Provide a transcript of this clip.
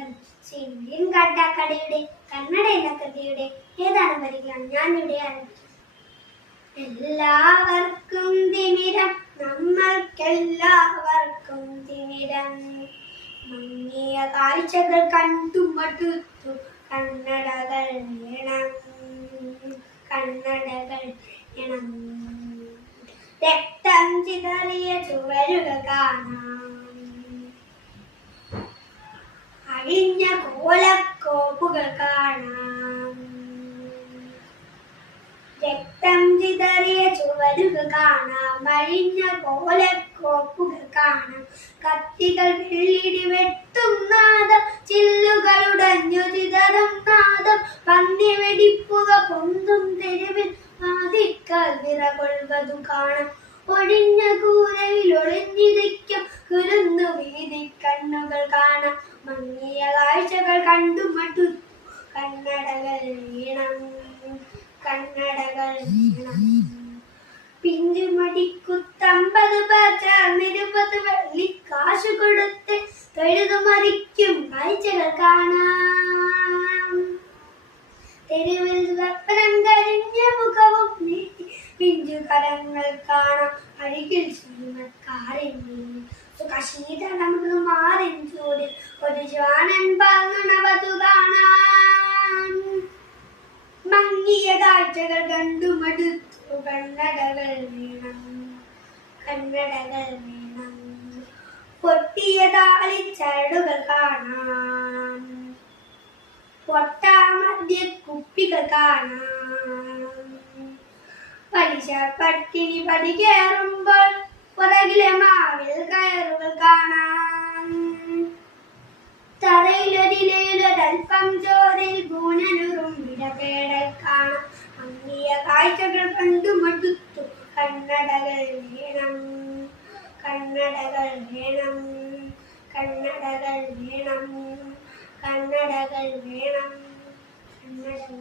Indian കാട്ടാക്കടയുടെ Kannada എന്ന കൃതിയുടെ ഏതാനും വരികളാണ് ഞാൻ ഇവിടെ ആരംഭിച്ചത്. എല്ലാവർക്കും തിമിരം, നമ്മൾക്കെല്ലാവർക്കും തിമിരം, മങ്ങിയ കാഴ്ചകൾ കണ്ടു മടുത്തു, കണ്ണടകൾ വേണം, കണ്ണടകൾ വേണം. രക്തം ചിതറിയ ചുവരുകൾ കാണാം, അഴിഞ്ഞ കോലക്കോപ്പുകൾ കാണാം. രക്തം ചിതറിയ ചുവരുകൾ കാണാം, അഴിഞ്ഞ കോലക്കോപ്പുകൾ കാണാം. കത്തികൾ വെള്ളിടി വെട്ടും നാദം, ചില്ലുകളുടഞ്ഞു ചിതറും നാദം. പന്നി വെടിപ്പുക പൊന്തും തെരുവിൽ വാതിൽക്കൽ വിറകൊള്ളുവതു കാണാം. ഒഴിഞ്ഞ കൂരയിൽ ഒളിഞ്ഞിരിക്കും കുരുന്നു വീതി കണ്ണുകൾ കാണാം. മങ്ങിയ കാഴ്ചകൾ കണ്ടു മടുത്തു, കണ്ണടകൾ വീണം, കണ്ണടകൾ വീണം. പിഞ്ചുമടിക്കുത്തമ്പത് പേർ ചേർന്ന് വെള്ളിക്കാശു കൊടുത്ത് തൊഴുതുമറിക്കും കാഴ്ചകൾ കാണാം. തെരുവിൽ സ്വപ്നം കരിഞ്ഞ മുഖവും നീട്ടി പിഞ്ചുകരങ്ങൾ കാണാം. അരികിൽ ചുമക്കാരൻ സുഖശീതളമൃദു മാറിൻ ചൂടിൽ ഒരു ജ്വാനൻ പാങ്ങണവതു കാണാം. മങ്ങിയ കാഴ്ചകൾ കണ്ടു മടുത്തു, കണ്ണടകൾ വീണം, കണ്ണടകൾ വീണം. പൊട്ടിയ താളിച്ചരടുകൾ കാണാം, പൊട്ടാമധ്യ കുപ്പികൾ കാണാം. പലിശ പട്ടിണി പടി കയറുമ്പോൾ പുറകിലെ മാവിൽ കയറുകൾ കാണാം. തറയിലൊരിലൊരൽപ്പം ചോറിൽ ഗുണനുറും വിടപേടൽ കാണാം. മങ്ങിയ കാഴ്ചകൾ കണ്ടു മടുത്തു, കണ്ണടകൾ വേണം, കണ്ണടകൾ വേണം, കണ്ണടകൾ വേണം, കണ്ണടകൾ വേണം, കണ്ണടകൾ.